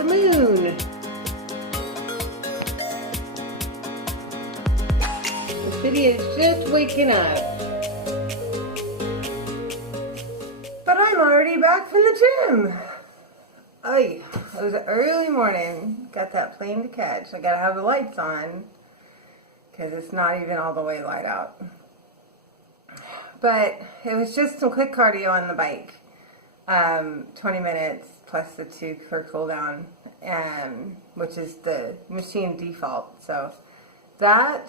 the moon. The city is just waking up. But I'm already back from the gym. Ay, it was an early morning. Got that plane to catch. I gotta have the lights on because it's not even all the way light out. But it was just some quick cardio on the bike. 20 minutes plus the 2 for cool down, which is the machine default. So that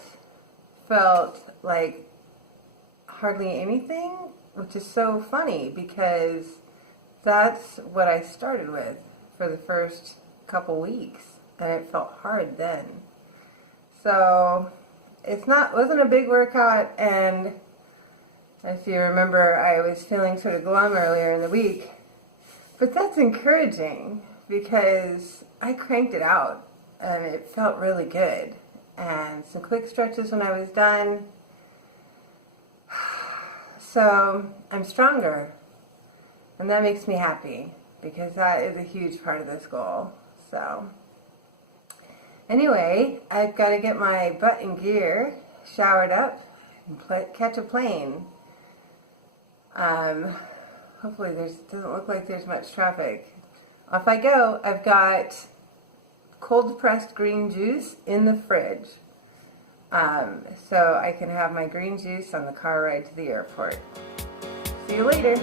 felt like hardly anything, which is so funny because that's what I started with for the first couple weeks, and it felt hard then. So wasn't a big workout, and if you remember, I was feeling sort of glum earlier in the week, but that's encouraging because I cranked it out and it felt really good, and some quick stretches when I was done. So I'm stronger, and that makes me happy because that is a huge part of this goal. So anyway, I've got to get my butt in gear, showered up, and catch a plane. Hopefully doesn't look like there's much traffic. Off I go. I've got cold pressed green juice in the fridge. So I can have my green juice on the car ride to the airport. See you later.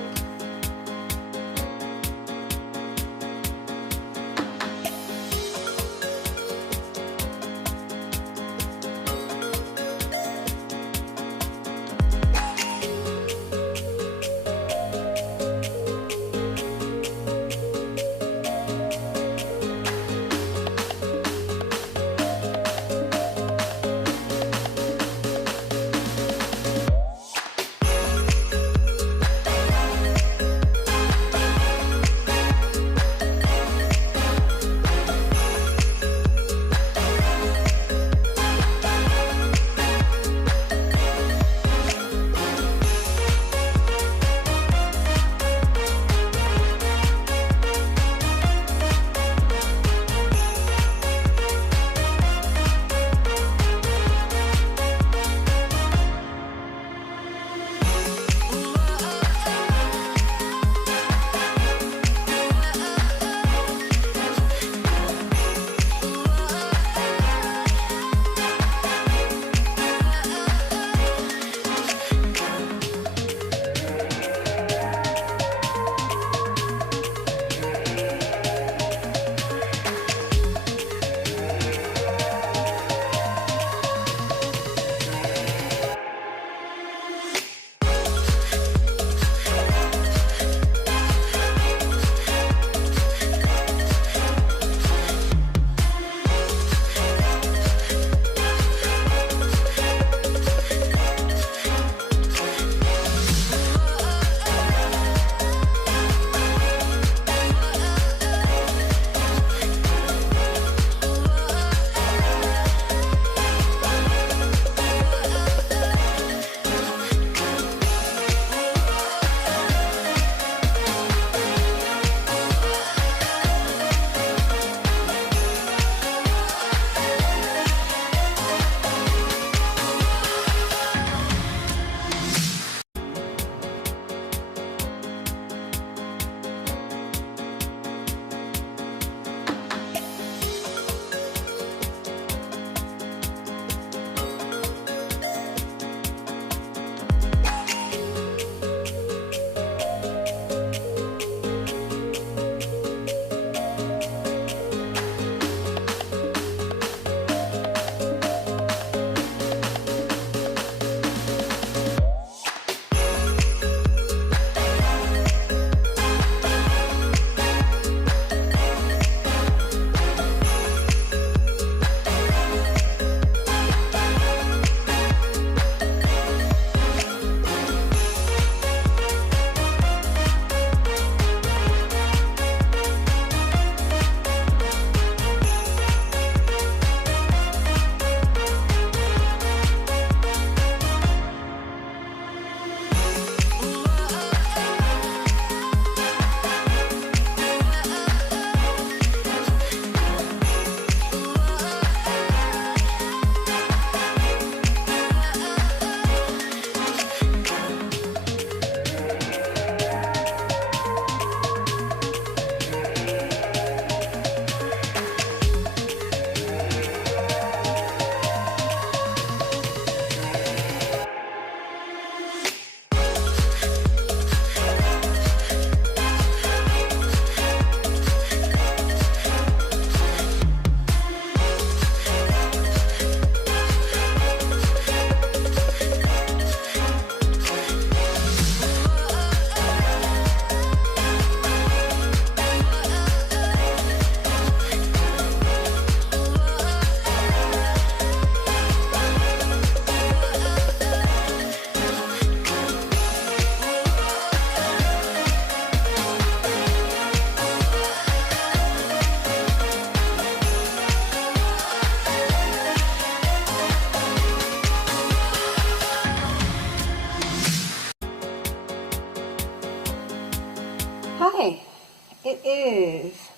It is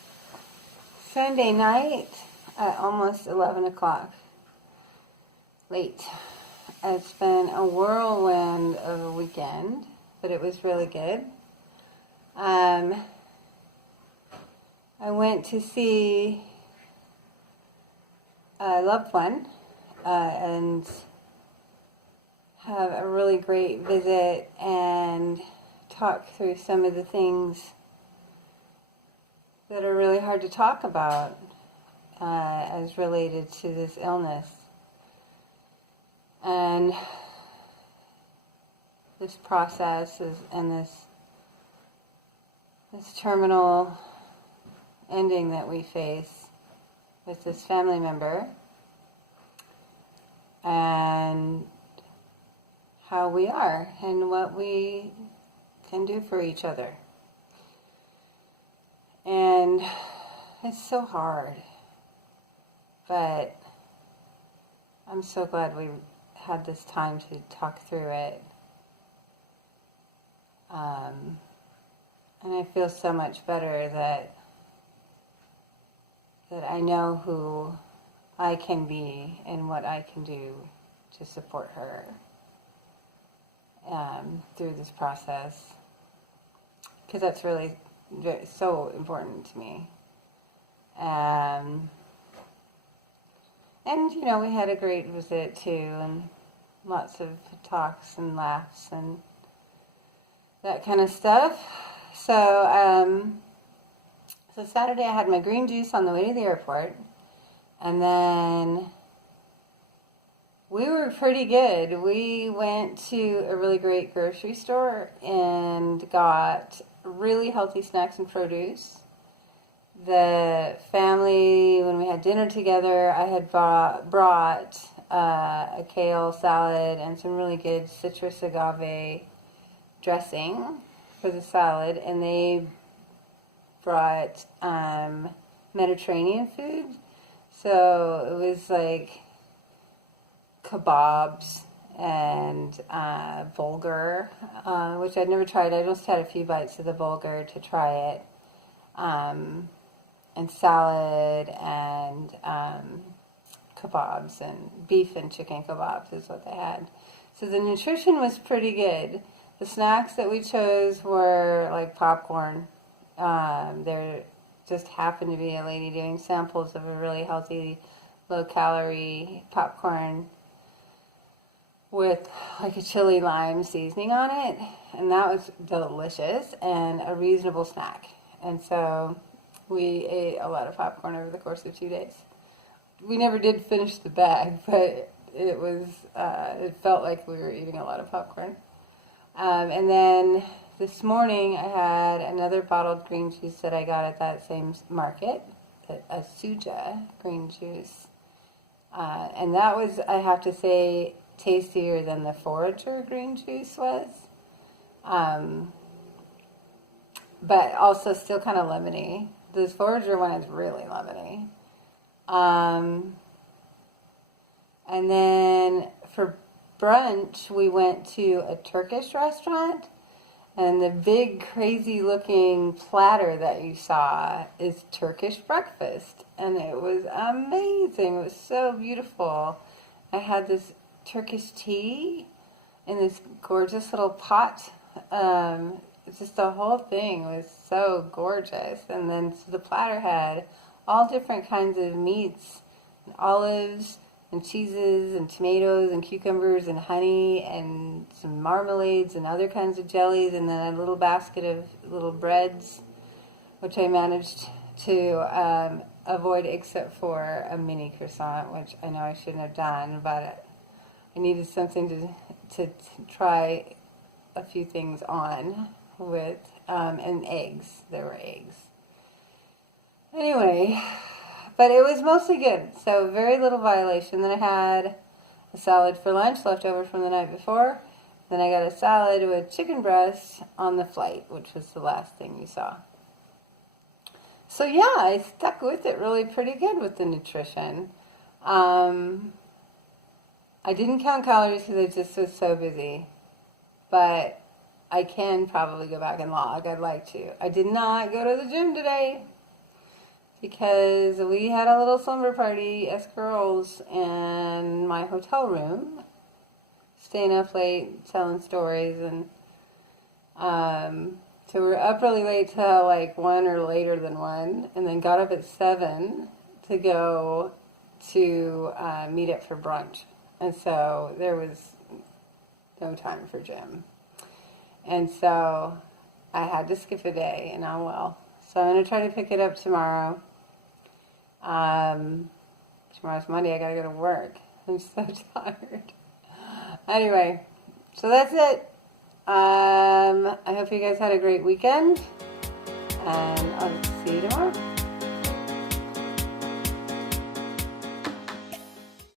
Sunday night at almost 11 o'clock. Late. It's been a whirlwind of a weekend, but it was really good. I went to see a loved one and have a really great visit and talk through some of the things that are really hard to talk about as related to this illness. And this process and this terminal ending that we face with this family member, and how we are and what we can do for each other. And it's so hard, but I'm so glad we had this time to talk through it. And I feel so much better that I know who I can be and what I can do to support her through this process, because that's really so important to me. And you know, we had a great visit too, and lots of talks and laughs and that kind of stuff. So Saturday I had my green juice on the way to the airport, and then we were pretty good. We went to a really great grocery store and got really healthy snacks and produce. The family, when we had dinner together, I had brought a kale salad and some really good citrus agave dressing for the salad, and they brought Mediterranean food. So it was like kebabs and bulgur, which I'd never tried. I just had a few bites of the bulgur to try it. And salad and kebabs and beef and chicken kebabs is what they had. So the nutrition was pretty good. The snacks that we chose were like popcorn. There just happened to be a lady doing samples of a really healthy, low-calorie popcorn with like a chili lime seasoning on it, and that was delicious and a reasonable snack. And so we ate a lot of popcorn over the course of 2 days. We never did finish the bag, but it was it felt like we were eating a lot of popcorn. And then this morning I had another bottled green juice that I got at that same market, a Suja green juice. And that was, I have to say, tastier than the Forager green juice was. But also still kind of lemony. The Forager one is really lemony. And then for brunch, we went to a Turkish restaurant, and the big crazy looking platter that you saw is Turkish breakfast, and it was amazing. It was so beautiful. I had this Turkish tea in this gorgeous little pot. Just the whole thing was so gorgeous. And then so the platter had all different kinds of meats, and olives, and cheeses, and tomatoes, and cucumbers, and honey, and some marmalades, and other kinds of jellies, and then a little basket of little breads, which I managed to avoid except for a mini croissant, which I know I shouldn't have done, but I needed something to try a few things on with, and eggs. There were eggs. Anyway, but it was mostly good, so very little violation. Then I had a salad for lunch left over from the night before. Then I got a salad with chicken breast on the flight, which was the last thing you saw. So yeah, I stuck with it really pretty good with the nutrition. I didn't count calories because I just was so busy. But I can probably go back and log. I'd like to. I did not go to the gym today because we had a little slumber party as girls in my hotel room, staying up late, telling stories, and so we were up really late till like 1 or later than 1, and then got up at 7 to go to meet up for brunch. And so there was no time for gym. And so I had to skip a day, and oh well. So I'm going to try to pick it up tomorrow. Tomorrow's Monday. I got to go to work. I'm so tired. Anyway, so that's it. I hope you guys had a great weekend, and I'll see you tomorrow.